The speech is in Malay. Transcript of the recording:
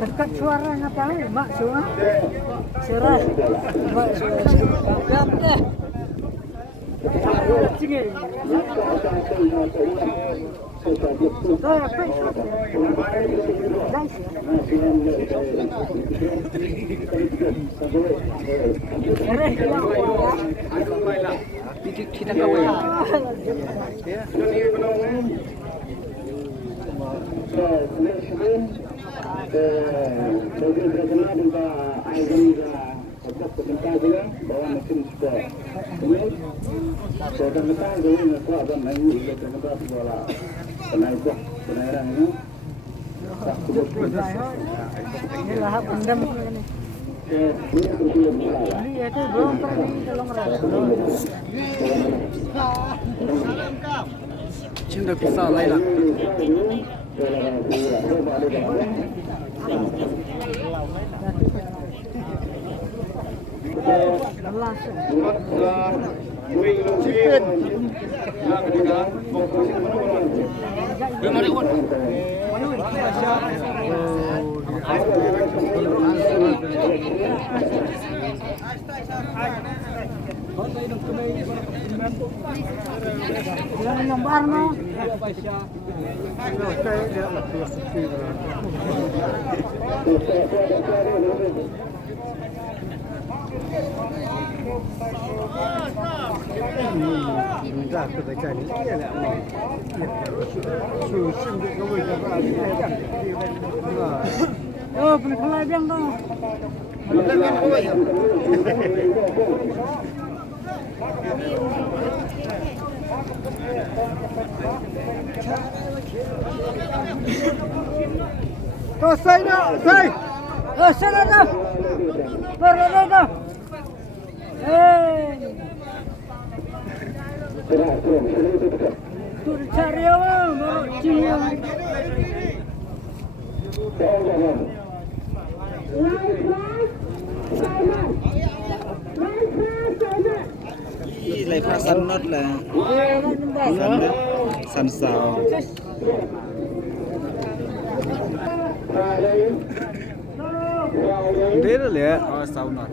Dekat suaranya apa? Mak suara. Suara. Mak suara. Kita kawin. Inilah pendem ini. Ini itu belum tolong Cinta bisa lain lah. Jangan lembar no. Oh, penuh biang dong. Tuh, say na, say. Oh, sana na. Baru na. Tuh cari apa? Baru cium. Lấy pha săn nốt là săn sào. Đấy là lẽ sào nốt.